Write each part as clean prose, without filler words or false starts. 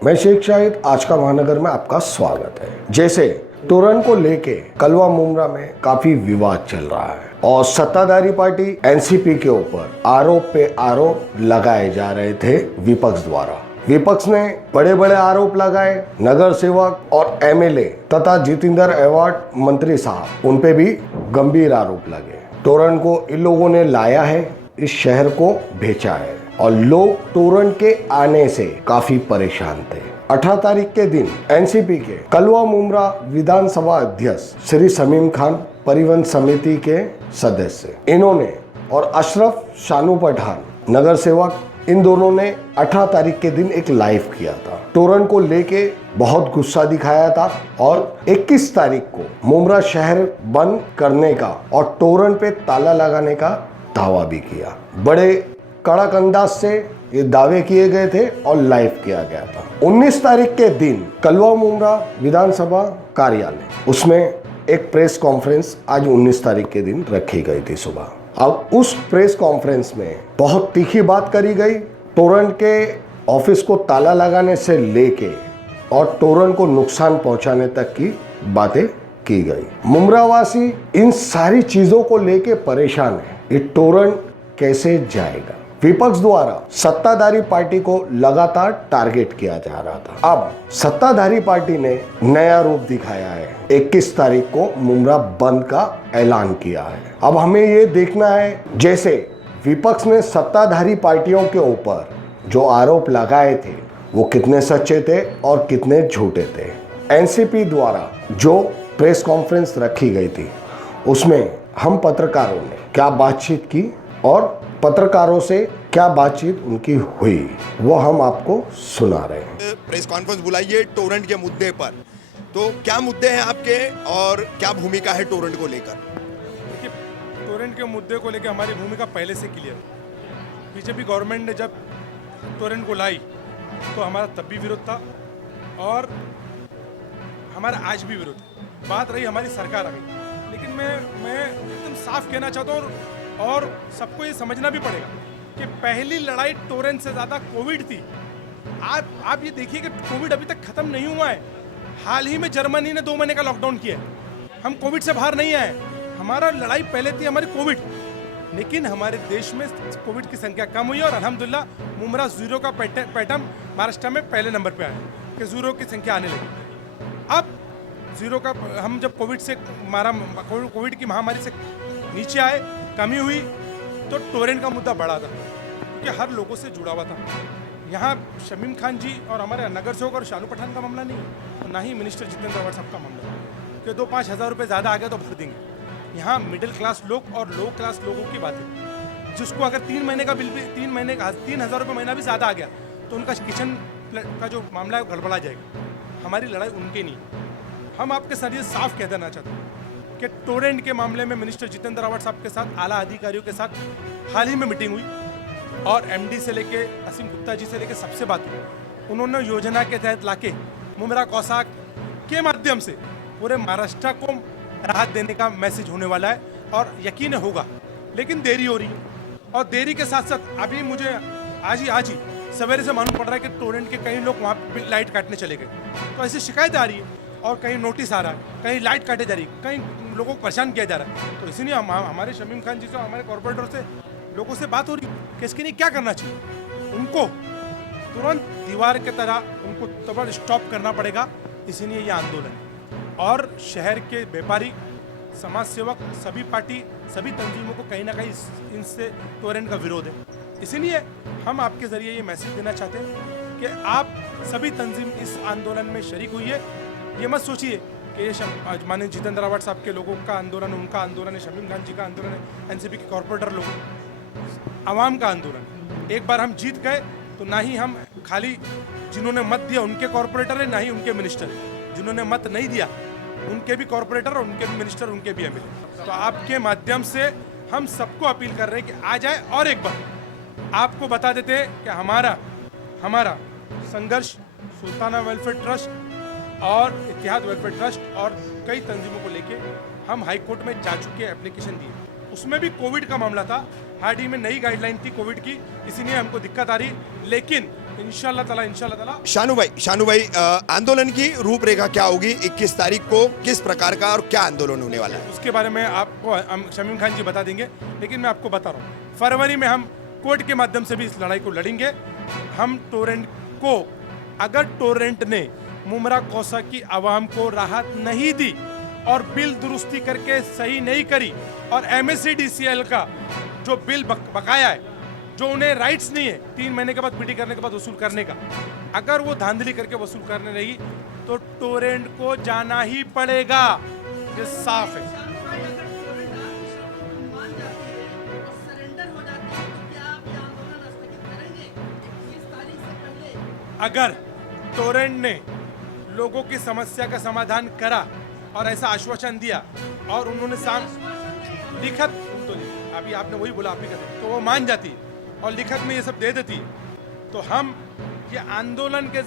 मैं शेख शाहिद, आज का महानगर में आपका स्वागत है। जैसे तोरण को लेके कलवा मुमरा में काफी विवाद चल रहा है और सत्ताधारी पार्टी एनसीपी के ऊपर आरोप पे आरोप लगाए जा रहे थे विपक्ष द्वारा। विपक्ष ने बड़े बड़े आरोप लगाए, नगर सेवक और एमएलए तथा जितेंद्र अवार्ड मंत्री साहब उन पे भी गंभीर आरोप लगे। तोरण को इन लोगों ने लाया है, इस शहर को बेचा है और लोग तोरण के आने से काफी परेशान थे। 18 तारीख के दिन एनसीपी के कलवा मुमरा विधानसभा अध्यक्ष श्री शमीम खान, परिवहन समिति के सदस्य इन्होंने और अशरफ शानू पठान नगर सेवक, इन दोनों ने 18 तारीख के दिन एक लाइव किया था। तोरण को लेके बहुत गुस्सा दिखाया था और 21 तारीख को मुमरा शहर बंद करने का और तोरण पे ताला लगाने का दावा भी किया। बड़े कड़क अंदाज से ये दावे किए गए थे और लाइव किया गया था। 19 तारीख के दिन कलवा मुमरा विधानसभा कार्यालय, उसमें एक प्रेस कॉन्फ्रेंस आज 19 तारीख के दिन रखी गई थी सुबह। अब उस प्रेस कॉन्फ्रेंस में बहुत तीखी बात करी गई। तोरण के ऑफिस को ताला लगाने से लेके और तोरण को नुकसान पहुंचाने तक की बातें की गई। मुमरावासी इन सारी चीजों को लेके परेशान है, ये तोरण कैसे जाएगा। विपक्ष द्वारा सत्ताधारी पार्टी को लगातार टारगेट किया जा रहा था। अब सत्ताधारी पार्टी ने नया रूप दिखाया है, 21 तारीख को मुमरा बंद का ऐलान किया है। अब हमें ये देखना है, जैसे विपक्ष ने सत्ताधारी पार्टियों के ऊपर जो आरोप लगाए थे वो कितने सच्चे थे और कितने झूठे थे। एनसीपी द्वारा जो प्रेस कॉन्फ्रेंस रखी गई थी उसमें हम पत्रकारों ने क्या बातचीत की और पत्रकारों से क्या बातचीत उनकी हुई वो हम आपको सुना रहे हैं। प्रेस कॉन्फ्रेंस बुलाइए टोरेंट के मुद्दे पर, तो क्या मुद्दे हैं आपके और क्या भूमिका है टोरेंट को लेकर? देखिए, टोरेंट के मुद्दे को लेकर हमारी भूमिका पहले से क्लियर। बीजेपी गवर्नमेंट ने जब टोरेंट को लाई तो हमारा तब भी विरोध था और हमारा आज भी विरोध है। बात रही हमारी सरकार आ गई, लेकिन मैं एकदम साफ कहना चाहता हूँ और सबको ये समझना भी पड़ेगा कि पहली लड़ाई टोरेंट से ज़्यादा कोविड थी। आप ये देखिए कि कोविड अभी तक ख़त्म नहीं हुआ है। हाल ही में जर्मनी ने 2 महीने का लॉकडाउन किया है। हम कोविड से बाहर नहीं आए। हमारा लड़ाई पहले थी हमारी कोविड, लेकिन हमारे देश में कोविड की संख्या कम हुई और अल्हम्दुलिल्लाह मुमरा जीरो का पैटर्न महाराष्ट्र में पहले नंबर पे आया कि जीरो की संख्या आने लगी। अब जीरो का हम जब कोविड की महामारी से नीचे आए, कमी हुई, तो टोरेंट का मुद्दा बढ़ा था क्योंकि हर लोगों से जुड़ा हुआ था। यहाँ शमीम खान जी और हमारे नगर सेवक और शानू पठान का मामला नहीं है, और ना ही मिनिस्टर जितेंद्र अवार्ड साहब का मामला है कि 2-5 हज़ार रुपये ज़्यादा आ गया तो भर देंगे। यहाँ मिडिल क्लास लोग और लो क्लास लोगों की बात है, जिसको अगर 3 महीने का बिल भी 3,000 रुपये महीना भी ज़्यादा आ गया तो उनका किचन का जो मामला है वो गड़बड़ा जाएगा। हमारी लड़ाई उनकी नहीं। हम आपके साथ ये साफ कह देना चाहते हैं कि टोरेंट के मामले में मिनिस्टर जितेंद्र अवार्ड साहब के साथ आला अधिकारियों के साथ हाल ही में मीटिंग हुई और एमडी से लेके असीम गुप्ता जी से लेके सबसे बात हुई। उन्होंने योजना के तहत लाके मुमरा कोसाक के माध्यम से पूरे महाराष्ट्र को राहत देने का मैसेज होने वाला है और यकीन होगा, लेकिन देरी हो रही है। और देरी के साथ साथ अभी मुझे आज ही सवेरे से मालूम पड़ रहा है कि टोरेंट के कई लोग वहाँ लाइट काटने चले गए, तो ऐसी शिकायत आ रही है और कहीं नोटिस आ रहा है, कहीं लाइट काटे जा रही है, कहीं लोगों को परेशान किया जा रहा है। तो इसीलिए हमारे शमीम खान जी से, हमारे कॉर्पोरेटर से, लोगों से बात हो रही कि इसके लिए क्या करना चाहिए। उनको तुरंत दीवार की तरह उनको तुरंत स्टॉप करना पड़ेगा। इसीलिए ये आंदोलन और शहर के व्यापारी, समाज सेवक, सभी पार्टी, सभी तंजीमों को कहीं ना कहीं इनसे टोरेंट का विरोध है। इसीलिए हम आपके ज़रिए ये मैसेज देना चाहते हैं कि आप सभी तंजीम इस आंदोलन में शरीक हुई है। ये मत सोचिए कि ये माननीय जितेंद्र अवार्ड साहब के लोगों का आंदोलन, उनका आंदोलन है, शमीम खान जी का आंदोलन है, एनसीपी के कॉर्पोरेटर लोग, आवाम का आंदोलन। एक बार हम जीत गए तो ना ही हम खाली जिन्होंने मत दिया उनके कॉर्पोरेटर है, ना ही उनके मिनिस्टर है। जिन्होंने मत नहीं दिया उनके भी कॉर्पोरेटर और उनके भी मिनिस्टर, उनके भी एमएलए। तो आपके माध्यम से हम सबको अपील कर रहे हैं कि आ जाए और एक बार आपको बता देते हैं कि हमारा संघर्ष सुल्ताना वेलफेयर ट्रस्ट और इतिहाद वेलफेयर ट्रस्ट और कई तंजीमों को लेके हम हाई कोर्ट में जा चुके एप्लीकेशन दिए। उसमें भी कोविड का मामला था, हार्डी में नई गाइडलाइन थी कोविड की, इसीलिए हमको दिक्कत आ रही, लेकिन इंशाल्लाह ताला शानू भाई आंदोलन की रूपरेखा क्या होगी 21 तारीख को, किस प्रकार का और क्या आंदोलन होने वाला है? उसके बारे में आपको हम शमीम खान जी बता देंगे, लेकिन मैं आपको बता रहा हूँ फरवरी में हम कोर्ट के माध्यम से भी इस लड़ाई को लड़ेंगे। हम टोरेंट को, अगर टोरेंट ने मुमरा कौसा की आवाम को राहत नहीं दी और बिल दुरुस्ती करके सही नहीं करी, और MSCDCL का जो बिल बकाया है, जो उन्हें राइट्स नहीं है 3 महीने के बाद पीटी करने के बाद वसूल करने का, अगर वो धांधली करके वसूल करने लगी तो टोरेंट को जाना ही पड़ेगा। ये साफ है। अगर टोरेंट ने लोगों की समस्या का समाधान करा और ऐसा आश्वासन दिया और उन्होंने लिखत, तो अभी आपने वही बोला, आप ही कहते, तो वो मान जाती और लिखत में ये सब दे देती, तो हम ये आंदोलन के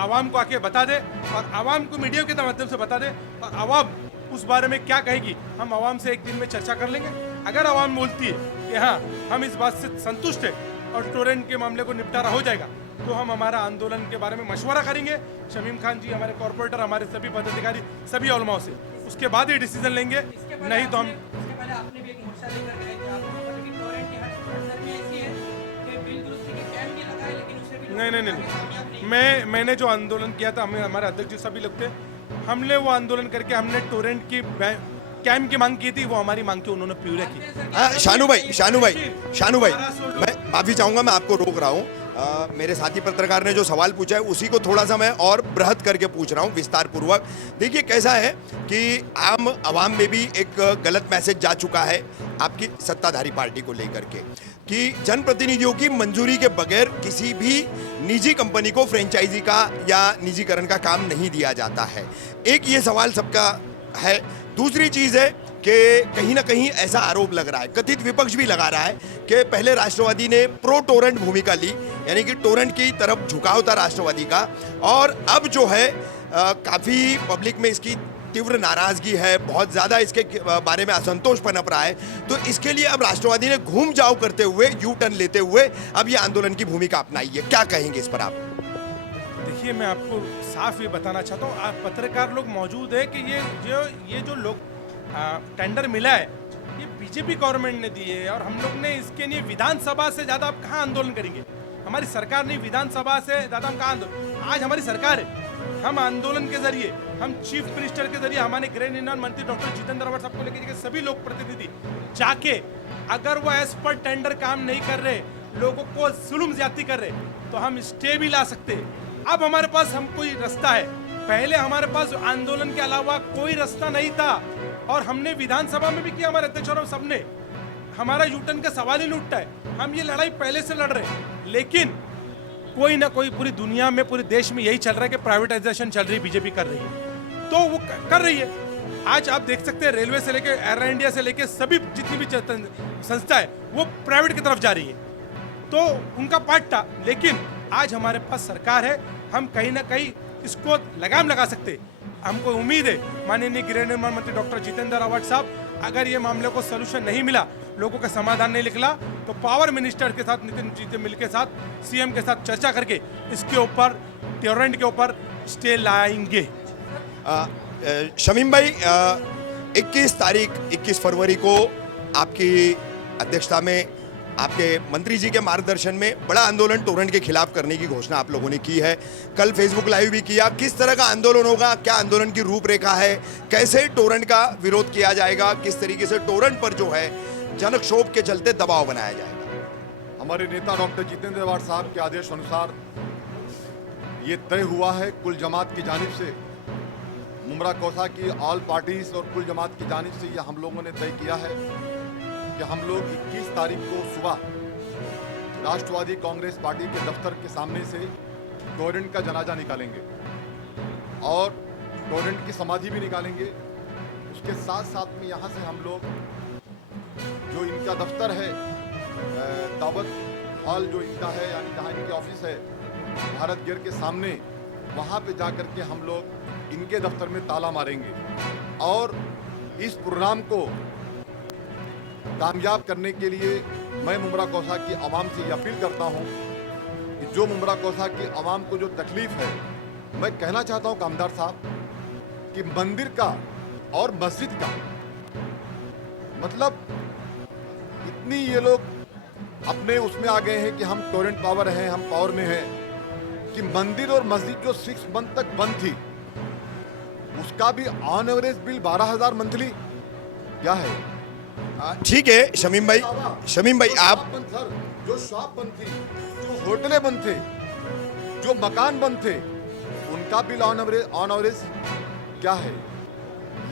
आवाम को आके बता दे और आवाम को मीडिया के माध्यम से बता दे, और आवाम उस बारे में क्या कहेगी हम आवाम से एक दिन में चर्चा कर लेंगे। अगर आवाम बोलती है कि हाँ हम इस बात से संतुष्ट है और टोरेंट के मामले को निपटारा हो जाएगा, तो हम हमारा आंदोलन के बारे में मशवरा करेंगे शमीम खान जी, हमारे कॉर्पोरेटर, हमारे सभी पदाधिकारी, सभी उलमाओं से, उसके बाद ही डिसीजन लेंगे। नहीं तो हम आपने भी एक मोर्चा लेकर गए थे, आपको पता कि टोरेंट की हर सर में ऐसी है कि बिल दुरुस्ती के कैंप भी लगाए, लेकिन उसे भी नहीं, मैंने जो आंदोलन किया था, हमें हमारे अध्यक्ष जी सभी लोग थे, हमने वो आंदोलन करके हमने टोरेंट की कैंप की मांग की थी, वो हमारी मांग की उन्होंने पूरी की। शानू भाई मैं माफी चाहूंगा, मैं आपको रोक रहा हूँ। मेरे साथी पत्रकार ने जो सवाल पूछा है उसी को थोड़ा सा मैं और बृहद करके पूछ रहा हूँ विस्तार पूर्वक। देखिए कैसा है कि आम आवाम में भी एक गलत मैसेज जा चुका है आपकी सत्ताधारी पार्टी को लेकर के, कि जनप्रतिनिधियों की मंजूरी के बगैर किसी भी निजी कंपनी को फ्रेंचाइजी का या निजीकरण का काम नहीं दिया जाता है। एक ये सवाल सबका है। दूसरी चीज है कि कहीं ना कहीं ऐसा आरोप लग रहा है, कथित विपक्ष भी लगा रहा है कि पहले राष्ट्रवादी ने प्रो टोरेंट भूमिका ली, यानी कि टोरेंट की तरफ झुकाव था राष्ट्रवादी का, और अब जो है काफ़ी पब्लिक में इसकी तीव्र नाराजगी है, बहुत ज़्यादा इसके बारे में असंतोष पनप रहा है। तो इसके लिए अब राष्ट्रवादी ने घूम जाओ करते हुए, यू टर्न लेते हुए अब ये आंदोलन की भूमिका अपनाई है। क्या कहेंगे इस पर आप? देखिए मैं आपको साफ ये बताना चाहता हूँ, आप पत्रकार लोग मौजूद है कि ये जो लोग टेंडर मिला है ये बीजेपी गवर्नमेंट ने दी है, और हम लोग ने इसके लिए विधानसभा से ज़्यादा आप कहाँ आंदोलन करेंगे? हमारी सरकार नहीं, विधानसभा से ज़्यादा हम कहाँ आंदोलन? आज हमारी सरकार है, हम आंदोलन के जरिए, हम चीफ मिनिस्टर के जरिए, हमारे गृह निर्माण मंत्री डॉक्टर जितेंद्र रावत साहब को लेकर सभी लोग प्रतिनिधि जाके, अगर वो एज पर टेंडर काम नहीं कर रहे, लोगों को जुल्म ज्यादती कर रहे, तो हम स्टे भी ला सकते हैं। अब हमारे पास हम कोई रास्ता है, पहले हमारे पास आंदोलन के अलावा कोई रास्ता नहीं था, और हमने विधानसभा में भी किया, हमारे अध्यक्ष और सबने, हमारा यूटर्न का सवाल ही नहीं उठता है। हम ये लड़ाई पहले से लड़ रहे हैं, लेकिन कोई ना कोई पूरी दुनिया में, पूरे देश में यही चल रहा है कि प्राइवेटाइजेशन चल रही है, बीजेपी कर रही है, तो वो कर रही है। आज आप देख सकते हैं रेलवे से लेकर एयर इंडिया से लेकर सभी जितनी भी संस्था है वो प्राइवेट की तरफ जा रही है, तो उनका पार्ट था। लेकिन आज हमारे पास सरकार है, हम कहीं ना कहीं इसको लगाम लगा सकते। हमको उम्मीद है माननीय गृह निर्माण मंत्री डॉक्टर जितेंद्र रावत साहब, अगर ये मामले को सोल्यूशन नहीं मिला, लोगों का समाधान नहीं निकला, तो पावर मिनिस्टर के साथ, नितिन जी से मिलकर साथ, सीएम के साथ चर्चा करके इसके ऊपर, टोरेंट के ऊपर स्टे लाएंगे। शमीम भाई, 21 फरवरी को आपकी अध्यक्षता में, आपके मंत्री जी के मार्गदर्शन में बड़ा आंदोलन टोरेंट के खिलाफ करने की घोषणा आप लोगों ने की है। कल फेसबुक लाइव भी किया। किस तरह का आंदोलन होगा, क्या आंदोलन की रूपरेखा है, कैसे टोरेंट का विरोध किया जाएगा, किस तरीके से टोरेंट पर जो है जनक्षोभ के चलते दबाव बनाया जाएगा? हमारे नेता डॉक्टर जितेंद्र रावत साहब के आदेश अनुसार ये तय हुआ है कुल जमात की जानिब से, मुमरा कौसा की ऑल पार्टीज और कुल जमात की जानिब से ये हम लोगों ने तय किया है कि हम लोग 21 तारीख को सुबह राष्ट्रवादी कांग्रेस पार्टी के दफ्तर के सामने से टोरेंट का जनाजा निकालेंगे और टोरेंट की समाधि भी निकालेंगे। उसके साथ साथ में यहाँ से हम लोग जो इनका दफ्तर है, दावत हॉल जो इनका है, यानी जहाँ इनकी ऑफिस है भारत गिर के सामने, वहाँ पे जा कर के हम लोग इनके दफ्तर में ताला मारेंगे और इस प्रोग्राम को कामयाब करने के लिए मैं मुमरा कौसा की आवाम से ये अपील करता हूँ कि जो मुमरा कौसा की आवाम को जो तकलीफ है, मैं कहना चाहता हूँ कामदार साहब कि मंदिर का और मस्जिद का मतलब इतनी ये लोग अपने उसमें आ गए हैं कि हम टोरेंट पावर हैं, हम पावर में हैं, कि मंदिर और मस्जिद जो 6 मंथ तक बंद थी उसका भी ऑन एवरेज बिल 12,000 मंथली क्या है। ठीक है शमीम भाई आप सर, जो शॉप बंद थी, जो होटलें बंद थे, जो मकान बंद थे, उनका बिल ऑन एवरेज क्या है।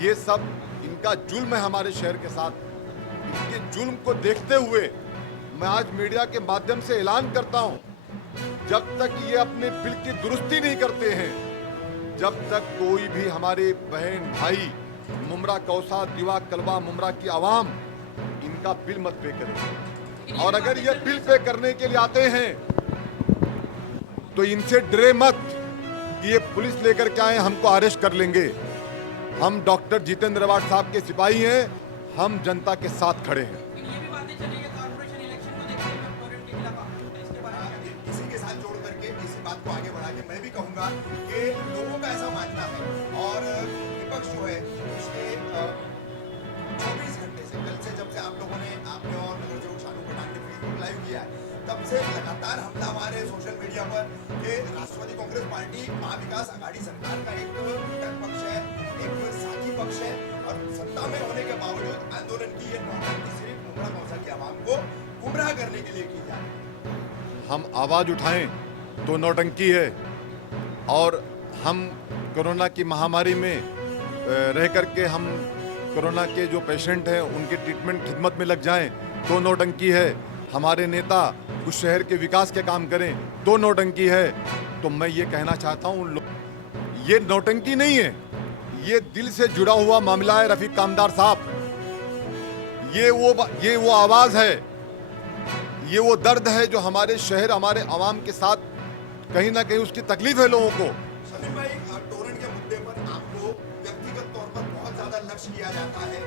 ये सब इनका जुल्म है हमारे शहर के साथ। इनके जुल्म को देखते हुए मैं आज मीडिया के माध्यम से ऐलान करता हूं, जब तक ये अपने बिल की दुरुस्ती नहीं करते हैं, जब तक कोई भी हमारे बहन भाई मुमरा कौसा दीवा कलवा मुमरा की आवाम इनका बिल मत पे करे। और अगर ये बिल पे करने के लिए आते हैं तो इनसे डरे मत कि ये पुलिस लेकर के आए हमको अरेस्ट कर लेंगे। हम डॉक्टर जितेंद्र अवार्ड साहब के सिपाही हैं, हम जनता के साथ खड़े हैं। लेकिन ये भी बातें चली है कॉर्पोरेशन इलेक्शन को देखते हुए टोरेंट के खिलाफ आप है, इसके बारे में इसी के साथ जोड़ करके इसी बात को आगे बढ़ा के मैं भी कहूंगा कि लोगों का ऐसा मानना है और विपक्ष जो है पिछले 24 घंटे से, कल से जब से आपने और नगर सेवक शानू पठान ने फेसबुक लाइव किया है, तब से लगातार हमला हमारे सोशल मीडिया पर कि राष्ट्रवादी कांग्रेस पार्टी महाविकास आघाड़ी सरकार का एक घटक पक्ष है, एक साथी पक्ष है और सत्ता में होने के बावजूद आंदोलन की ये नौटंकी सिर्फ मुमरा कौसा की आवाम को गुमराह करने के लिए की जा रही है। हम आवाज उठाएं तो नौटंकी है, और हम कोरोना की महामारी में रह करके हम कोरोना के जो पेशेंट हैं उनके ट्रीटमेंट खिदमत में लग जाएं तो नौटंकी है। हमारे नेता उस शहर के विकास के काम करें तो नौटंकी है। तो मैं ये कहना चाहता हूँ, ये नौटंकी नहीं है, ये दिल से जुड़ा हुआ मामला है रफीक कामदार साहब। ये वो आवाज है, ये वो दर्द है जो हमारे शहर हमारे आवाम के साथ कहीं ना कहीं उसकी तकलीफ है लोगों को। सलीम भाई, टोरेंट के मुद्दे पर आपको व्यक्तिगत तौर पर बहुत ज्यादा लक्ष्य किया जाता है।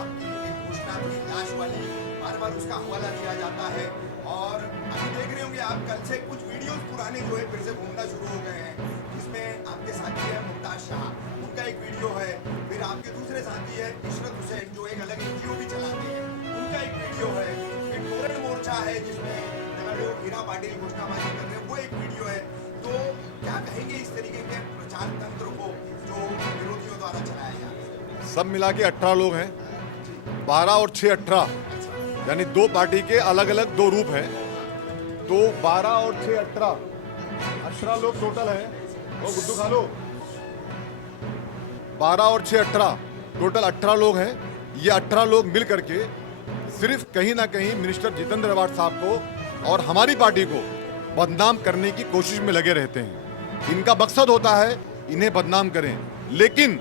आपकी एक घोषणा थी लाश वाली, बार बार उसका हवाला दिया जाता है और अभी देख रहे होंगे आप, कल से कुछ वीडियोस पुराने जो है फिर से घूमना शुरू हो गए हैं, जिसमें आपके साथी है मुमताज शाह, उनका एक वीडियो है, फिर आपके दूसरे साथी है इशरत हुसैन जो एक अलग एनजीओ भी चलाते हैं, उनका एक वीडियो है, फिर टोरेंट मोर्चा है जिसमें हीरा पाटिल घोषणाबाजी कर रहे हैं, वो एक वीडियो है। तो क्या कहेंगे इस तरीके के प्रचार तंत्र को जो विरोधियों द्वारा चलाया जा रहा है? सब मिला के 18 लोग हैं, 12 और 6 18, यानी दो पार्टी के अलग अलग दो रूप हैं। तो 12 और 6 18 लोग टोटल हैं। ओ गुड्डू खा लो। 12 और 6 18 टोटल 18 लोग हैं। ये 18 लोग मिल करके सिर्फ कहीं ना कहीं मिनिस्टर जितेंद्र अवार्ड साहब को और हमारी पार्टी को बदनाम करने की कोशिश में लगे रहते हैं। इनका मकसद होता है इन्हें बदनाम करें, लेकिन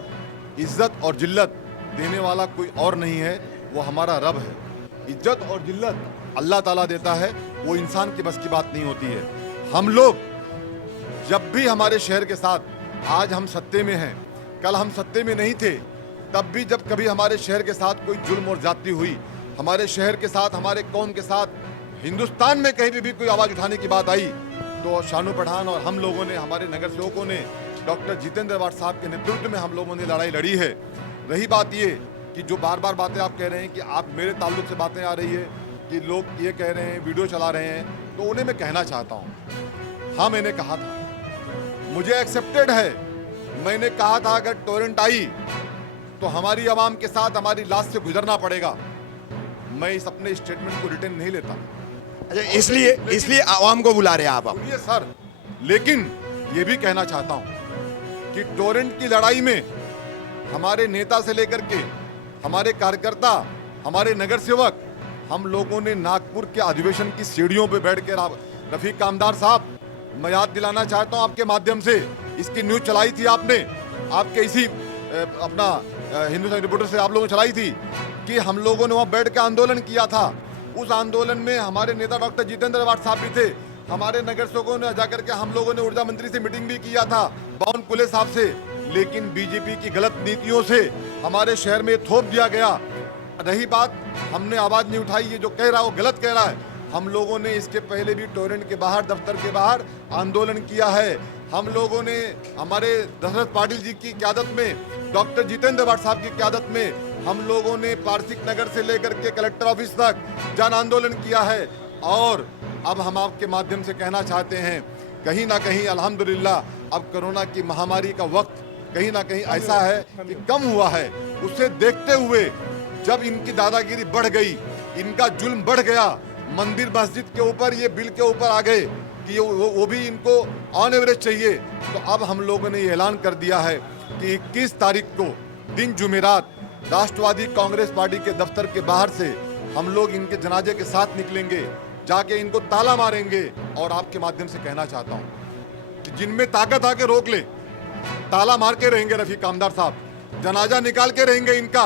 इज्जत और जिल्लत देने वाला कोई और नहीं है, वो हमारा रब है। इज्जत और जिल्लत अल्लाह ताला देता है, वो इंसान की बस की बात नहीं होती है। हम लोग जब भी हमारे शहर के साथ, आज हम सत्ते में हैं, कल हम सत्ते में नहीं थे, तब भी जब कभी हमारे शहर के साथ कोई जुल्म और ज्यादती हुई, हमारे शहर के साथ, हमारे कौम के साथ, हिंदुस्तान में कहीं भी कोई आवाज उठाने की बात आई, तो शानू पठान और हम लोगों ने, हमारे नगर सेवकों ने, डॉक्टर जितेंद्र अवार्ड साहब के नेतृत्व में हम लोगों ने लड़ाई लड़ी है। रही बात ये कि जो बार बार बातें आप कह रहे हैं कि आप मेरे ताल्लुक से बातें आ रही है कि लोग ये कह रहे हैं वीडियो चला रहे हैं, तो उन्हें मैं कहना चाहता हूँ, हाँ मैंने कहा था, मुझे एक्सेप्टेड है, मैंने कहा था अगर टोरेंट आई तो हमारी आवाम के साथ हमारी लाश से गुजरना पड़ेगा। मैं इस अपने स्टेटमेंट को रिटर्न नहीं लेता। अच्छा, इसलिए आवाम को बुला रहे हैं आप? सुनिए सर, लेकिन ये भी कहना चाहता हूं कि टोरेंट की लड़ाई में हमारे नेता से लेकर के हमारे कार्यकर्ता, हमारे नगर सेवक, हम लोगों ने नागपुर के अधिवेशन की सीढ़ियों पे बैठ के, रफीक कामदार साहब, मैं याद दिलाना चाहता हूं आपके माध्यम से, इसकी न्यूज चलाई थी आपने, आपके इसी अपना हिंदुस्तान रिपोर्टर से आप लोगों ने चलाई थी कि हम लोगों ने वहां बैठ के आंदोलन किया था। उस आंदोलन में हमारे नेता डॉक्टर जितेंद्र अवार्ड साहब भी थे, हमारे नगर सेवकों ने जाकर के हम लोगों ने ऊर्जा मंत्री से मीटिंग भी किया था, बावन पुले साहब से, लेकिन बीजेपी की गलत नीतियों से हमारे शहर में थोप दिया गया। रही बात, हमने आवाज़ नहीं उठाई, ये जो कह रहा है वो गलत कह रहा है। हम लोगों ने इसके पहले भी टोरेंट के बाहर, दफ्तर के बाहर आंदोलन किया है। हम लोगों ने हमारे दशरथ पाटिल जी की क़यादत में, डॉक्टर जितेंद्र भाट साहब की क़यादत में हम लोगों ने पारसिक नगर से लेकर के कलेक्टर ऑफिस तक जन आंदोलन किया है। और अब हम आपके माध्यम से कहना चाहते हैं, कहीं ना कहीं अल्हम्दुलिल्लाह अब कोरोना की महामारी का वक्त कहीं ना कहीं ऐसा है कि कम हुआ है। उसे देखते हुए जब इनकी दादागिरी बढ़ गई, इनका जुल्म बढ़ गया, मंदिर मस्जिद के ऊपर, ये बिल के ऊपर आ गए कि वो भी इनको ऑन एवरेज चाहिए, तो अब हम लोगों ने ये ऐलान कर दिया है कि 21 तारीख को दिन जुमेरात राष्ट्रवादी कांग्रेस पार्टी के दफ्तर के बाहर से हम लोग इनके जनाजे के साथ निकलेंगे, जाके इनको ताला मारेंगे। और आपके माध्यम से कहना चाहता हूँ कि जिनमें ताकत आके रोक ले, ताला मार के रहेंगे रफीक कामदार साहब, जनाजा निकाल के रहेंगे इनका।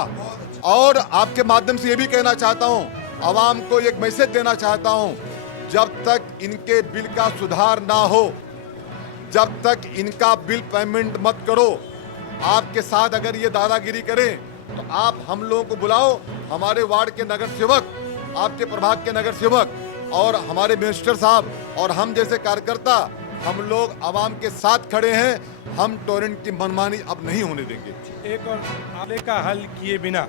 और आपके माध्यम से ये भी कहना चाहता हूँ, आवाम को एक मैसेज देना चाहता हूँ, जब तक इनके बिल का सुधार ना हो, जब तक इनका बिल पेमेंट मत करो। आपके साथ अगर ये दादागिरी करें तो आप हम लोगों को बुलाओ, हमारे वार्ड के नगर सेवक, आपके प्रभाग के नगर सेवक और हमारे मिनिस्टर साहब और हम जैसे कार्यकर्ता, हम लोग आवाम के साथ खड़े हैं। हम टोरेंट की मनमानी अब नहीं होने देंगे। एक और आले का हल किए बिना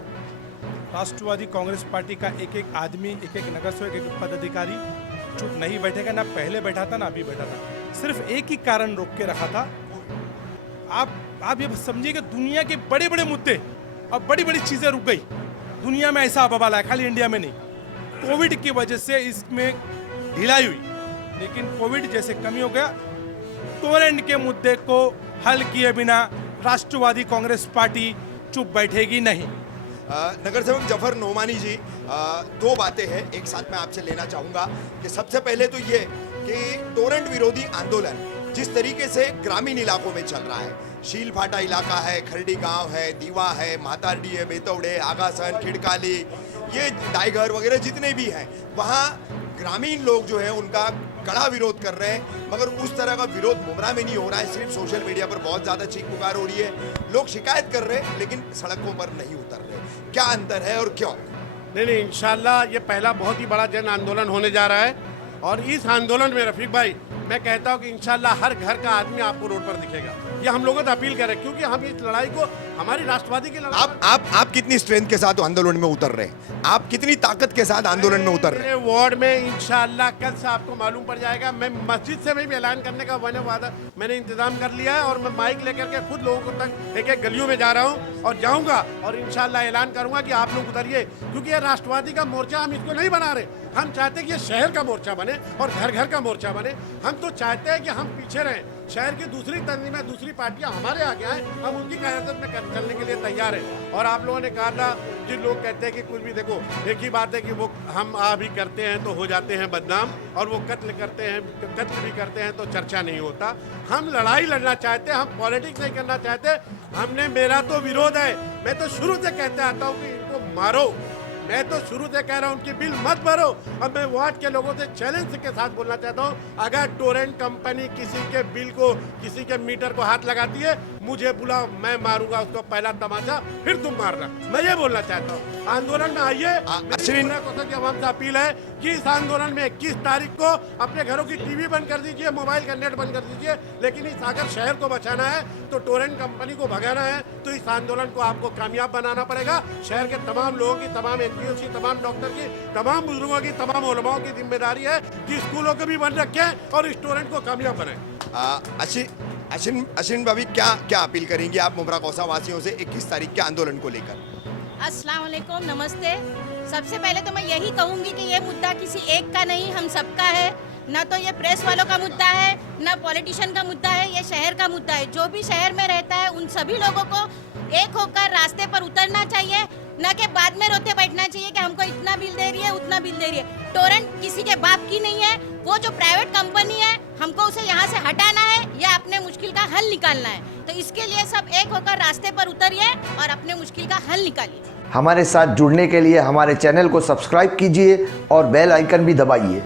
राष्ट्रवादी कांग्रेस पार्टी का एक एक आदमी, एक एक नगर सेवक, एक एक पदाधिकारी चुप नहीं बैठेगा। ना पहले बैठा था ना अभी बैठा था, सिर्फ एक ही कारण रोक के रखा था। आप ये समझिए कि दुनिया के बड़े बड़े मुद्दे अब बड़ी बड़ी चीजें रुक गई। दुनिया में ऐसा बवाल है, खाली इंडिया में नहीं। कोविड की वजह से इसमें ढिलाई हुई, लेकिन कोविड जैसे कमी हो गया, टोरेंट के मुद्दे को हल किए बिना राष्ट्रवादी कांग्रेस पार्टी चुप बैठेगी नहीं। नगर सेवक जफर नोमानी जी, दो बातें हैं एक साथ मैं आपसे लेना चाहूँगा कि सबसे पहले तो ये कि टोरेंट विरोधी आंदोलन जिस तरीके से ग्रामीण इलाकों में चल रहा है, शील फाटा इलाका है, खरडी गांव है, दीवा है, मातारडी है, बेतौड़े, आगासन, खिड़काली, ये डाइगर वगैरह जितने भी हैं, वहाँ ग्रामीण लोग जो है उनका कड़ा विरोध कर रहे हैं। मगर उस तरह का विरोध मुमरा में नहीं हो रहा है, सिर्फ सोशल मीडिया पर बहुत ज़्यादा चीख पुकार हो रही है, लोग शिकायत कर रहे हैं लेकिन सड़कों पर नहीं उतर रहे। क्या अंतर है और क्यों? नहीं, इंशाल्लाह ये पहला बहुत ही बड़ा जन आंदोलन होने जा रहा है। और इस आंदोलन में रफीक भाई, मैं कहता हूँ कि इंशाल्लाह हर घर का आदमी आपको रोड पर दिखेगा। ये हम लोगों से अपील करें, क्योंकि हम इस लड़ाई को, हमारी राष्ट्रवादी की लड़ाई। आप कितनी स्ट्रेंथ के साथ आंदोलन में उतर रहे हैं? आप कितनी ताकत के साथ आंदोलन में उतर रहे हैं? मेरे वार्ड में इंशाल्लाह कल से आपको मालूम पड़ जाएगा। मैं मस्जिद से भी ऐलान करने का मैंने इंतजाम कर लिया है और मैं माइक लेकर के खुद लोगों को तक एक एक गलियों में जा रहा हूँ और जाऊँगा और इंशाल्लाह ऐलान करूँगा कि आप लोग उतरिए, क्योंकि ये राष्ट्रवादी का मोर्चा हम इसको नहीं बना रहे। हम चाहते हैं कि ये शहर का मोर्चा बने और घर घर का मोर्चा बने। हम तो चाहते हैं कि हम पीछे रहें, शहर की दूसरी तंजीमें, दूसरी पार्टियां हमारे आगे आए, हम उनकी क़यादत में चलने के लिए तैयार हैं। और आप लोगों ने कहा था, जिन लोग कहते हैं कि कुछ भी, देखो एक ही बात है कि वो हम भी करते हैं तो हो जाते हैं बदनाम, और वो कत्ल भी करते हैं तो चर्चा नहीं होता। हम लड़ाई लड़ना चाहते हैं, हम पॉलिटिक्स नहीं करना चाहते। हमने, मेरा तो विरोध है, मैं तो शुरू से कहते आता हूँ कि इनको मारो, मैं तो शुरू से कह रहा हूँ उनकी बिल मत भरो। अब मैं वार्ड के लोगों से चैलेंज के साथ बोलना चाहता हूँ, अगर टोरेंट कंपनी किसी के बिल को, किसी के मीटर को हाथ लगाती है, मुझे बुलाओ, मैं मारूंगा उसको पहला तमाचा, फिर तुम मारना। मैं ये बोलना चाहता हूँ, आंदोलन में आइए। आवाम से अपील है कि इस आंदोलन में 21 तारीख को अपने घरों की टीवी बंद कर दीजिए, मोबाइल का नेट बंद कर दीजिए, लेकिन इस अगर शहर को बचाना है तो टोरेंट कंपनी को भगाना है, तो इस आंदोलन को आपको कामयाब बनाना पड़ेगा। शहर के तमाम लोगों की, तमाम NGO की, तमाम डॉक्टर की, तमाम बुजुर्गों की, तमाम उलमाओं की जिम्मेदारी है कि स्कूलों को भी बंद रखें और इस टोरेंट को कामयाब बनाएं। अश्विन भाभी, क्या अपील करेंगे आप मुमरा कौसा वासियों से 21 तारीख के आंदोलन को लेकर? अस्सलाम वालेकुम, नमस्ते। सबसे पहले तो मैं यही कहूँगी कि ये मुद्दा किसी एक का नहीं, हम सबका है। ना तो ये प्रेस वालों का मुद्दा है, ना पॉलिटिशियन का मुद्दा है, ये शहर का मुद्दा है। जो भी शहर में रहता है उन सभी लोगों को एक होकर रास्ते पर उतरना चाहिए, न कि बाद में रोते बैठना चाहिए कि हमको इतना बिल दे रही है, उतना बिल दे रही है। टोरेंट किसी के बाप की नहीं है, वो जो प्राइवेट कंपनी है, हमको उसे यहाँ से हटाना है या अपने मुश्किल का हल निकालना है। तो इसके लिए सब एक होकर रास्ते पर उतरिए और अपने मुश्किल का हल निकालिए। हमारे साथ जुड़ने के लिए हमारे चैनल को सब्सक्राइब कीजिए और बेल आइकन भी दबाइए।